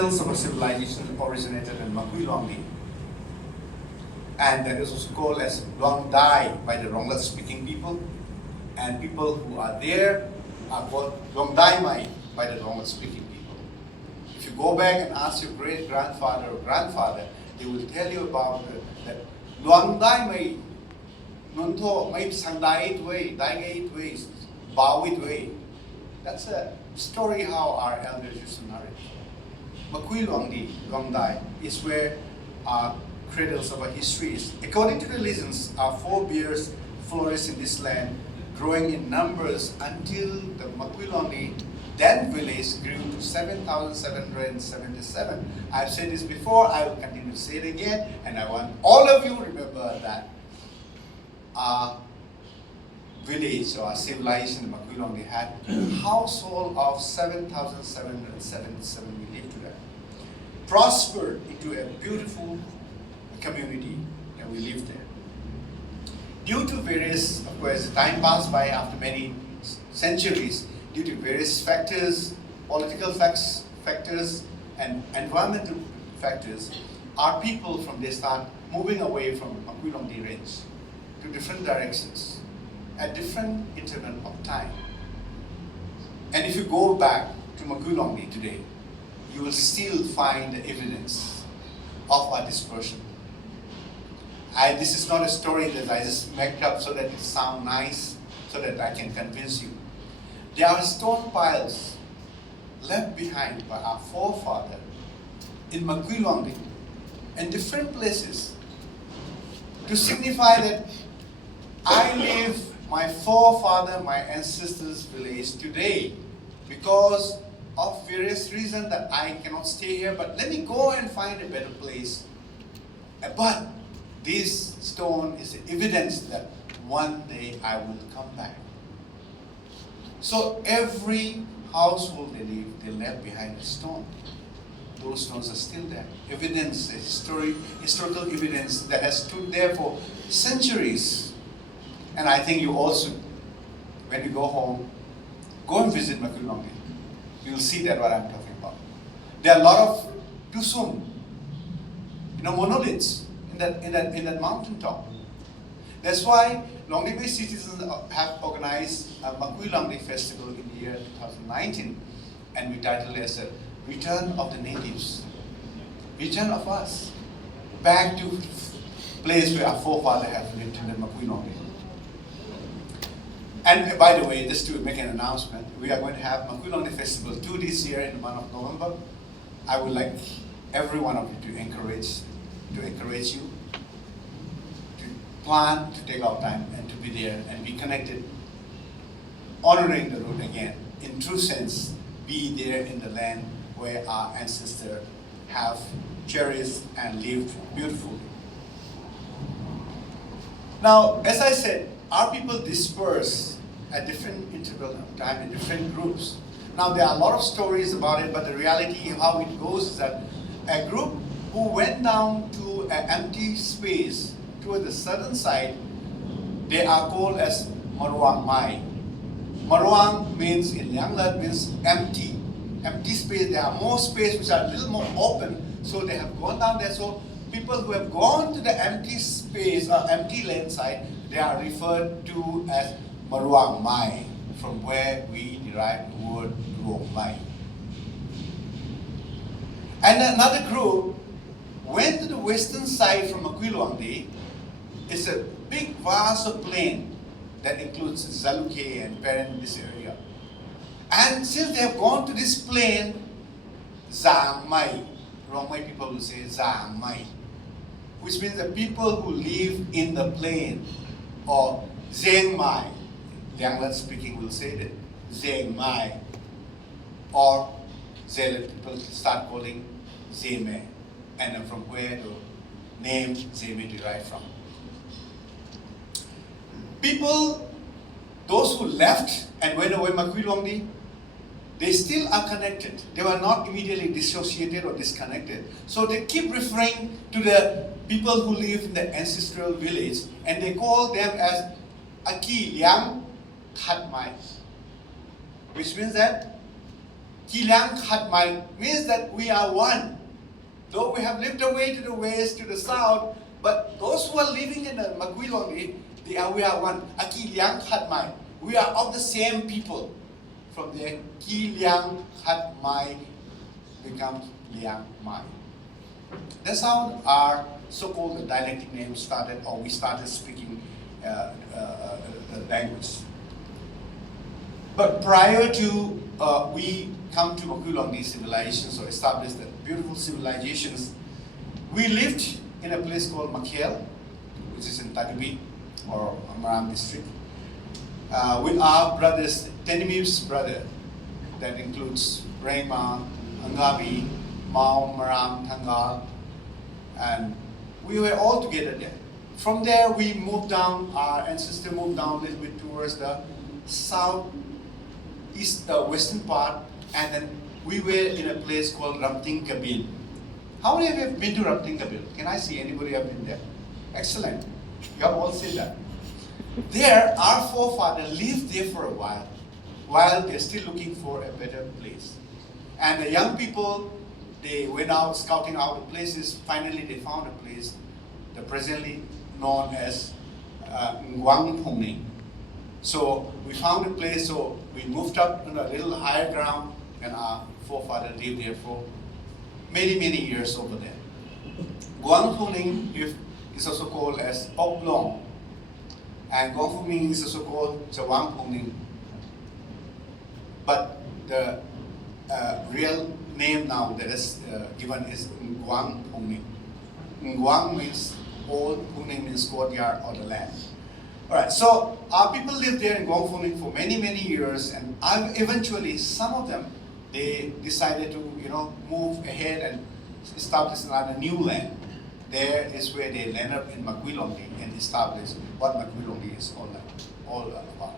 Of a civilization originated in Makuilongdi, and that is also called as Luang Dai by the Ronglat speaking people, and people who are there are called Luang Dai Mai by the Ronglat speaking people. If you go back and ask your great grandfather or grandfather, they will tell you about that Luang Dai Mai Nunto Mai Sangdai way, Dai ways, Bawit way. That's a story how our elders used to narrate. Makuilongdi, Luang Dai, is where our cradles of our history is. According to the legends, our forebears flourished in this land, growing in numbers until the Makuilongdi then village grew to 7,777. I've said this before, I will continue to say it again, and I want all of you to remember that our village or our civilization in Makuilongdi had a household of 7,777 we lived today. Prospered into a beautiful community, and we lived there. Due to various, of course, time passed by after many centuries, due to various factors, political factors, and environmental factors, our people from there start moving away from Makuilongdi range to different directions at different interval of time. And if you go back to Makuilongdi today, you will still find the evidence of our dispersion. This is not a story that I just make up so that it sounds nice, so that I can convince you. There are stone piles left behind by our forefather in Makuilongdi and different places to signify that I live my forefather, my ancestors' village today because of various reasons that I cannot stay here, but let me go and find a better place. But this stone is the evidence that one day I will come back. So every household they live, they left behind a stone. Those stones are still there. Evidence, historical evidence that has stood there for centuries. And I think you also, when you go home, go and visit Makuilongdi. You'll see that what I'm talking about. There are a lot of tusum, monoliths in that mountaintop. That's why Longdibai citizens have organized a Makuilongdi festival in the year 2019, and we titled it as a Return of the Natives, Return of us, back to place where our forefather have lived in the Makuilongdi. And by the way, just to make an announcement, we are going to have Makuilongdi Festival 2 this year in the month of November. I would like every one of you to encourage you to plan to take our time and to be there and be connected, honoring the root again. In true sense, be there in the land where our ancestors have cherished and lived beautifully. Now, as I said, our people disperse at different intervals of time in different groups. Now, there are a lot of stories about it, but the reality of how it goes is that a group who went down to an empty space toward the southern side, they are called as Maruang Mai. Maruang means, in Lianglat, means empty. Empty space. There are more space which are a little more open, so they have gone down there. So people who have gone to the empty space or empty land side, they are referred to as Maruang Mai, from where we derive the word Luang Mai. And another group went to the western side from Makuilongdi. It's a big vast plain that includes Zalukhe and Peren, this area. And since they have gone to this plain, Zang Mai, Rongmai people will say Zang Mai, which means the people who live in the plain, or Zeng Mai. Lianglat speaking will say that, Zeng Mai. Or Zelit people start calling Zeme, and then from where the name Zeme derived from. People, those who left and went away Makuilongdi, they still are connected. They were not immediately dissociated or disconnected. So they keep referring to the people who live in the ancestral village, and they call them as Aki Liang Khat Mai, which means that Kiliang Khatmai means that we are one. Though we have lived away to the west, to the south, but those who are living in the Makwilongi, we are one. Kiliang Khatmai. We are of the same people. From there, Kiliang Khatmai becomes Liang Mai. That's how our so-called dialectic name started, or we started speaking language. But prior to we come to Makwilongi civilizations or established the beautiful civilizations, we lived in a place called Makhel, which is in Tagubi or Amaram district, with our brothers, Tenimib's brother, that includes Rema, Angabi, Mao, Maram, Tangal, and we were all together there. From there, we moved down, our ancestors moved down a little bit towards the southeast, western part, and then we were in a place called Ramting Kabil. How many of you have been to Ramting Kabil? Can I see anybody have been there? Excellent. You have all seen that. There, our forefathers lived there for a while they're still looking for a better place. And the young people, they went out scouting out the places. Finally, they found a place, the presently known as Nguang Pongning. So we found a place, so we moved up on a little higher ground, and our forefather lived there for many, many years over there. Nguang Pongning is also called as Oplong, and Nguang Pongning is also called Zawang Pongning. But the real name now that is given is Nguang Pongning. Nguang means old, Pongning means courtyard or the land. Alright, so our people lived there in Nguang Pongning for many, many years, and eventually some of them, they decided to, move ahead and establish another new land. There is where they landed up in Makwilongi and established what Makwilongi is all about.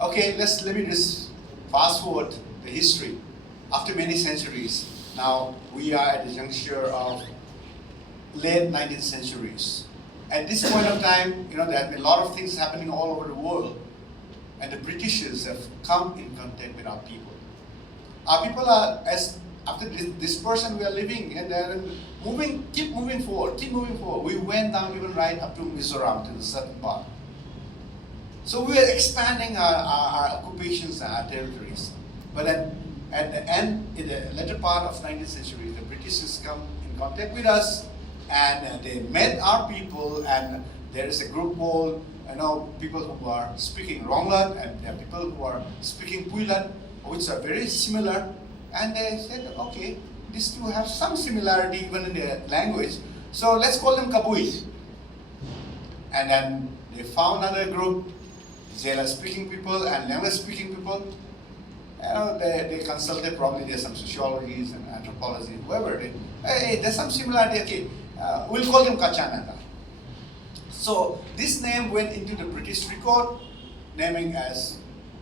Okay, let me just fast forward the history. After many centuries, now we are at the juncture of late 19th centuries. At this point of time, there have been a lot of things happening all over the world, and the Britishers have come in contact with our people. Our people are, after this person we are living, and then keep moving forward. We went down even right up to Mizoram, to the southern part. So we were expanding our occupations and our territories. But then at the end, in the latter part of 19th century, the Britishers come in contact with us, and they met our people, and there is a group called, people who are speaking Ronglat, and there are people who are speaking Puilat, which are very similar. And they said, okay, these two have some similarity even in their language, so let's call them Kabui. And then they found another group, Zela speaking people and Lengla speaking people. They consulted, probably there's some sociologies and anthropology, whoever. Hey, there's some similarity, okay, we'll call them Kachanaka. So this name went into the British record, naming as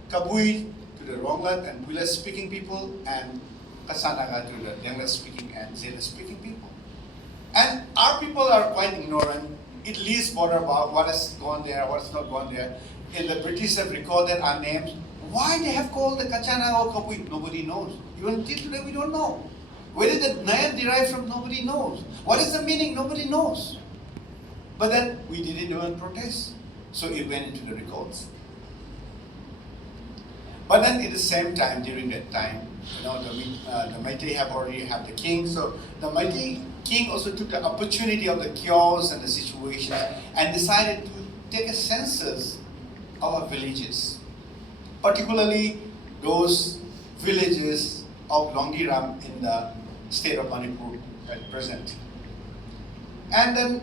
Kabui to the Ronglat and Puilat speaking people, and Kachanaka to the Lengla speaking and Zela speaking people. And our people are quite ignorant. It leaves border about what has gone there, what has not gone there. And the British have recorded our names. Why they have called the Kachana or Kapui, nobody knows. Even till today we don't know. Where did the name derive from, nobody knows. What is the meaning, nobody knows. But then we didn't even protest. So it went into the records. But then at the same time, during that time, the Meitei have already had the king. So the Meitei king also took the opportunity of the chaos and the situation and decided to take a census of our villages, particularly those villages of Longdiram in the state of Manipur at present. And then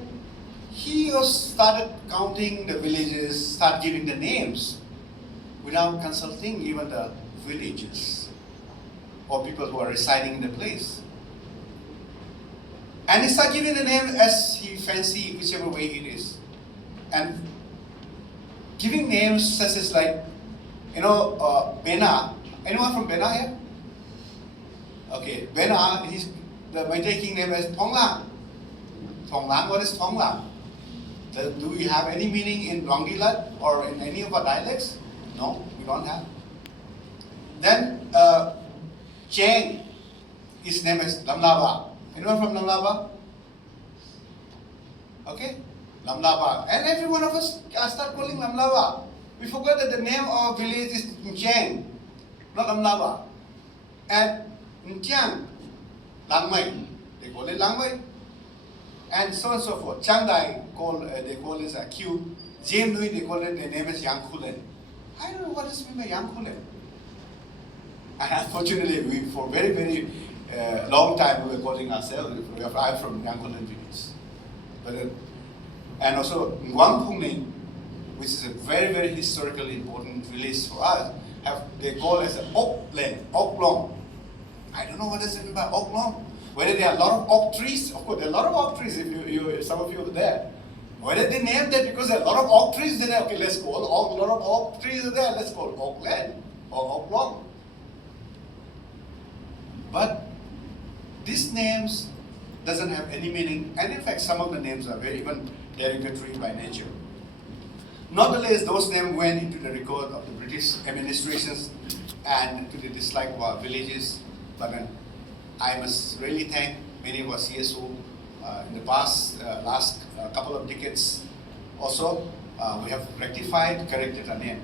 he started counting the villages, started giving the names without consulting even the villages or people who are residing in the place. And he started giving the name as he fancy, whichever way it is. And giving names such as like, Bena. Anyone from Bena here? Okay, Bena, the Meitei king name is Thonglang. Thonglang, what is Thonglang? Do we have any meaning in Longdilat or in any of our dialects? No, we don't have. Then Cheng, his name is Lamlaba. Anyone from Lamlaba? Okay? Lamlaba. And every one of us start calling Lamlaba. We forgot that the name of our village is Cheng, not Lamlaba. And Ntiang, Langmai, they call it Langmai. And so on and so forth. Changdai, they call it Q. Jim Nui, they call it, their name is Yangkulen. I don't know what is meant by Yangkulen. And unfortunately, we, for very, very long time, we were calling ourselves, I'm from Yangkulen village. But, and also, Nguangpungning, which is a very, very historically important village for us, they call it as an oak land, oak long. I don't know what is meant by oak long. Whether there are a lot of oak trees, of course, there are a lot of oak trees if some of you are there. Whether they named that because there are a lot of oak trees there, okay, let's call a lot of oak trees are there, let's call oak land or oak long. But these names doesn't have any meaning, and in fact some of the names are very even derogatory by nature. Not only is those names went into the record of the British administrations and to the dislike of our villages, but I must really thank many of our CSO in the past, last couple of decades also. We have rectified, corrected our name.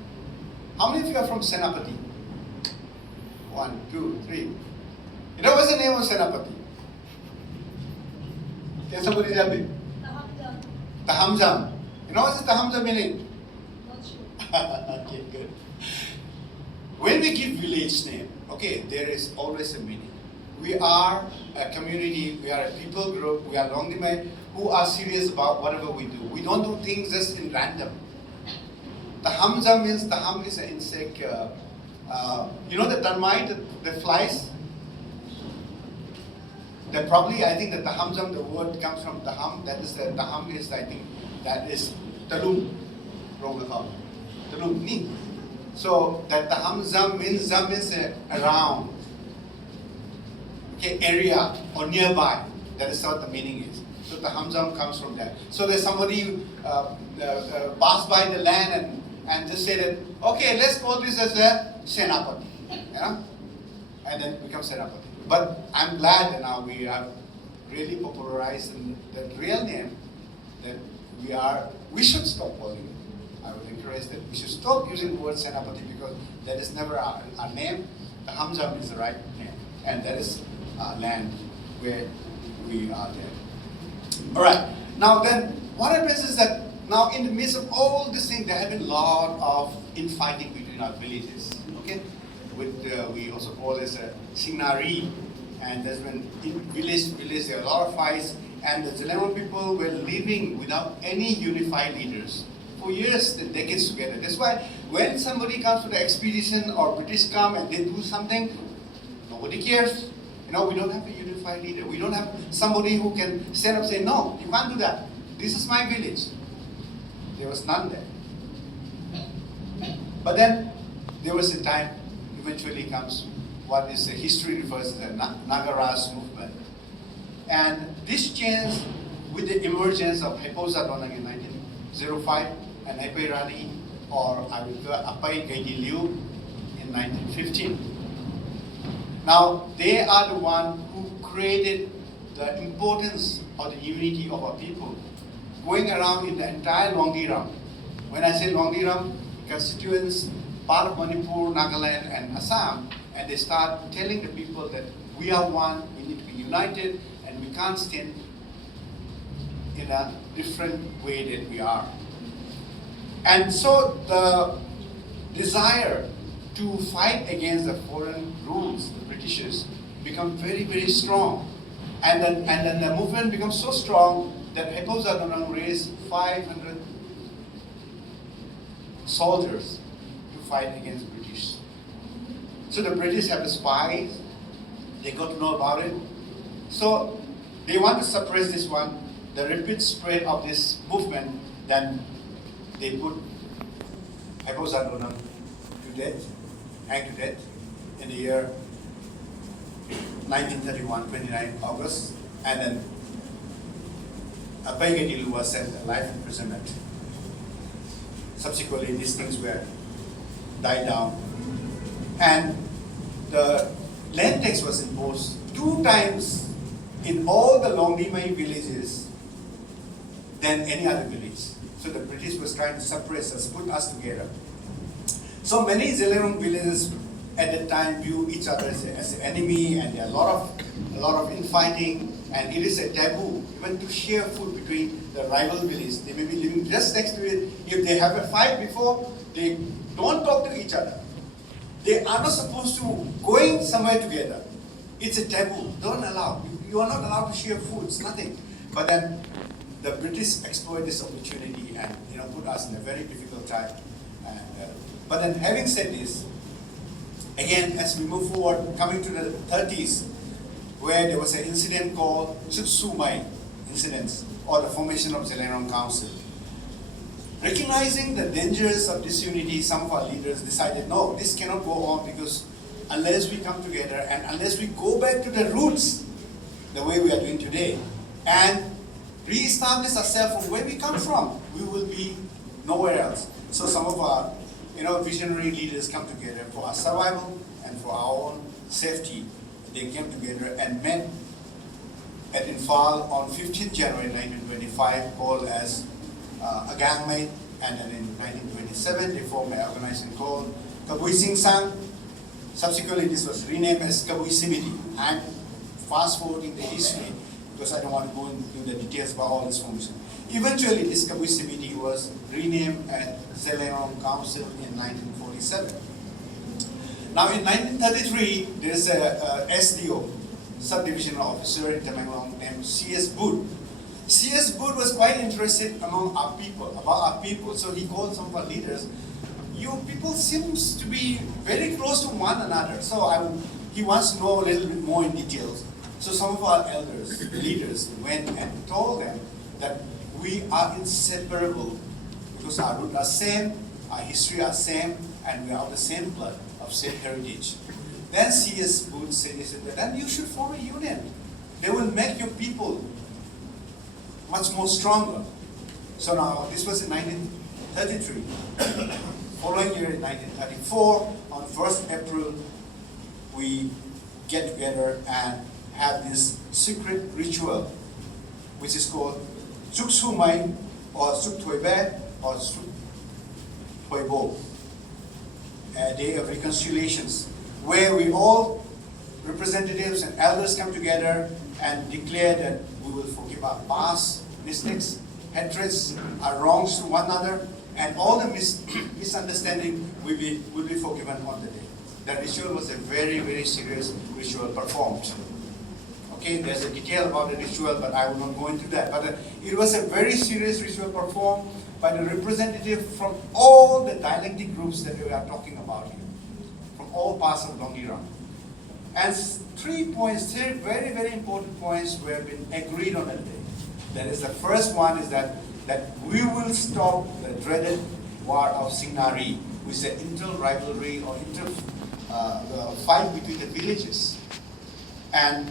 How many of you are from Senapati? 1, 2, 3. You know what's the name of Senapati? Can somebody tell me? Tahamjam. You know what's the Tahamjam meaning? Not sure. Okay, good. When we give village name, okay, there is always a meaning. We are a community, we are a people group, we are Longdimai who are serious about whatever we do. We don't do things just in random. The hamza means, the ham is an insect. You know the termite that flies? That probably, I think that the hamzam, the word comes from taham. That is the taham is, I think, that is talum. Talum ni. So that the hamzam means around. Okay, area or nearby. That is what the meaning is. So the hamzam comes from that. So there's somebody passed by the land and just said that, okay, let's call this as a Senapati. Yeah? And then it becomes Senapati. But I'm glad that now we have really popularized the real name that we should stop calling it. I would encourage that we should stop using the word Senapati because that is never our name. The Hamzam is the right name. And that is land where we are there. Alright, now then what happens is that now in the midst of all these things there have been a lot of infighting between our villages. Okay? We also call this a Singnari, and there's been in village there are a lot of fights, and the Zeliangrong people were living without any unified leaders for years and decades together. That's why when somebody comes to the expedition or British come and they do something, nobody cares. You know, we don't have a unified leader. We don't have somebody who can stand up and say, no, you can't do that. This is my village. There was none there. But then there was a time eventually comes what is history refers to the Nagaraj movement. And this changed with the emergence of Hepoza Donang in 1905 and Epai Rani or Apai Gaidiliu in 1915. Now they are the one who created the importance of the unity of our people going around in the entire Longdiram. When I say Longdiram, constituents part of Manipur, Nagaland, and Assam, and they start telling the people that we are one, we need to be united, and we can't stand in a different way that we are. And so the desire to fight against the foreign rules, the Britishers, become very, very strong. And then the movement becomes so strong that Hepoza Donang raised 500 soldiers fight against the British. So the British have the spies, they got to know about it. So they want to suppress this one, the rapid spread of this movement, then they put Hepoza Donang to death, hanged to death in the year 1931, 29 August, and then Apai Gaidiliu was sent to life imprisonment. Subsequently, these things were died down, and the land tax was imposed 2 times in all the Longdimai villages than any other village. So the British was trying to suppress us, put us together. So many Zeliangrong villages at that time view each other as an enemy, and there are a lot of infighting, and it is a taboo even to share food between the rival villages. They may be living just next to it. If they have a fight before, they don't talk to each other. They are not supposed to going somewhere together. It's a taboo. Don't allow. You are not allowed to share food. It's nothing. But then the British exploit this opportunity and put us in a very difficult time. And, but then having said this, again as we move forward, coming to the 30s, where there was an incident called ZSUB incidents, or the formation of Zeliangrong Council. Recognizing the dangers of disunity, some of our leaders decided, no, this cannot go on, because unless we come together and unless we go back to the roots, the way we are doing today, and re-establish ourselves from where we come from, we will be nowhere else. So some of our visionary leaders come together for our survival and for our own safety. They came together and met at Infal on 15th January 1925, called as a gangmate, and then in 1927 they formed an organization called Kabui Sing Sang. Subsequently this was renamed as Kabui Simiti. I'm fast forwarding the history because I don't want to go into the details about all this formation. Eventually this Kabui Simiti was renamed as Zeliangrong Council in 1947. Now in 1933, there is a SDO, subdivision officer in Bangalore, named C.S. Booth. C.S. Booth was quite interested about our people, so he called some of our leaders. You people seems to be very close to one another, so he wants to know a little bit more in details. So some of our elders, leaders, went and told them that we are inseparable because our roots are same, our history are same, and we are of the same blood, of same heritage. Then C.S. Booth said, then you should form a union. They will make your people much more stronger. So now, this was in 1933. Following year in 1934, on 1st April, we get together and have this secret ritual, which is called Zuksumai, or Zuktoibe, or Zuktoibo, a day of reconciliations, where we all, representatives and elders, come together and declare that we will forgive our past mistakes, hatreds, our wrongs to one another, and all the misunderstanding will be forgiven on the day. The ritual was a very, very serious ritual performed. Okay, there's a detail about the ritual, but I will not go into that. But it was a very serious ritual performed by the representative from all the dialectic groups that we are talking about here, from all parts of Longdiraam. And 3 points, 3 very, very important points were been agreed on that day. That is, the first one is that we will stop the dreaded war of Singnari, which is an inter-rivalry or fight between the villages. And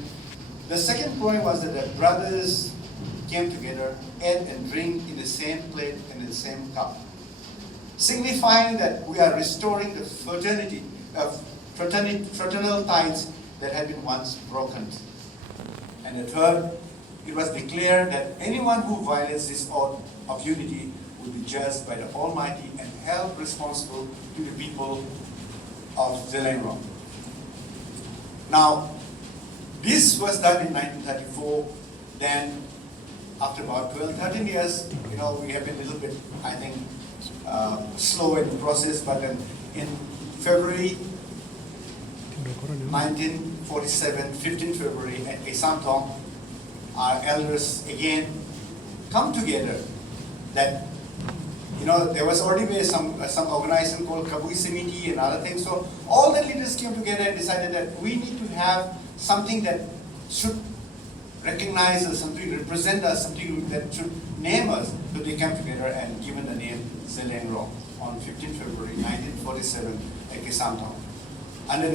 the second point was that the brothers came together, ate and drink in the same plate and in the same cup, signifying that we are restoring the fraternal ties that had been once broken. And the third, it was declared that anyone who violates this oath of unity will be judged by the Almighty and held responsible to the people of Zeliangrong. Now, this was done in 1934. Then, after about 12, 13 years, we have been a little bit, I think, slow in the process, but then in February 1947, 15 February, at Esamtong, our elders again come together. That there was already some organization called Kabui Simiti and other things. So all the leaders came together and decided that we need to have something that should recognize us, something represent us, something that should name us. So they came together and given the name Zeliangrong on 15 February 1947 at Kesamtong. Under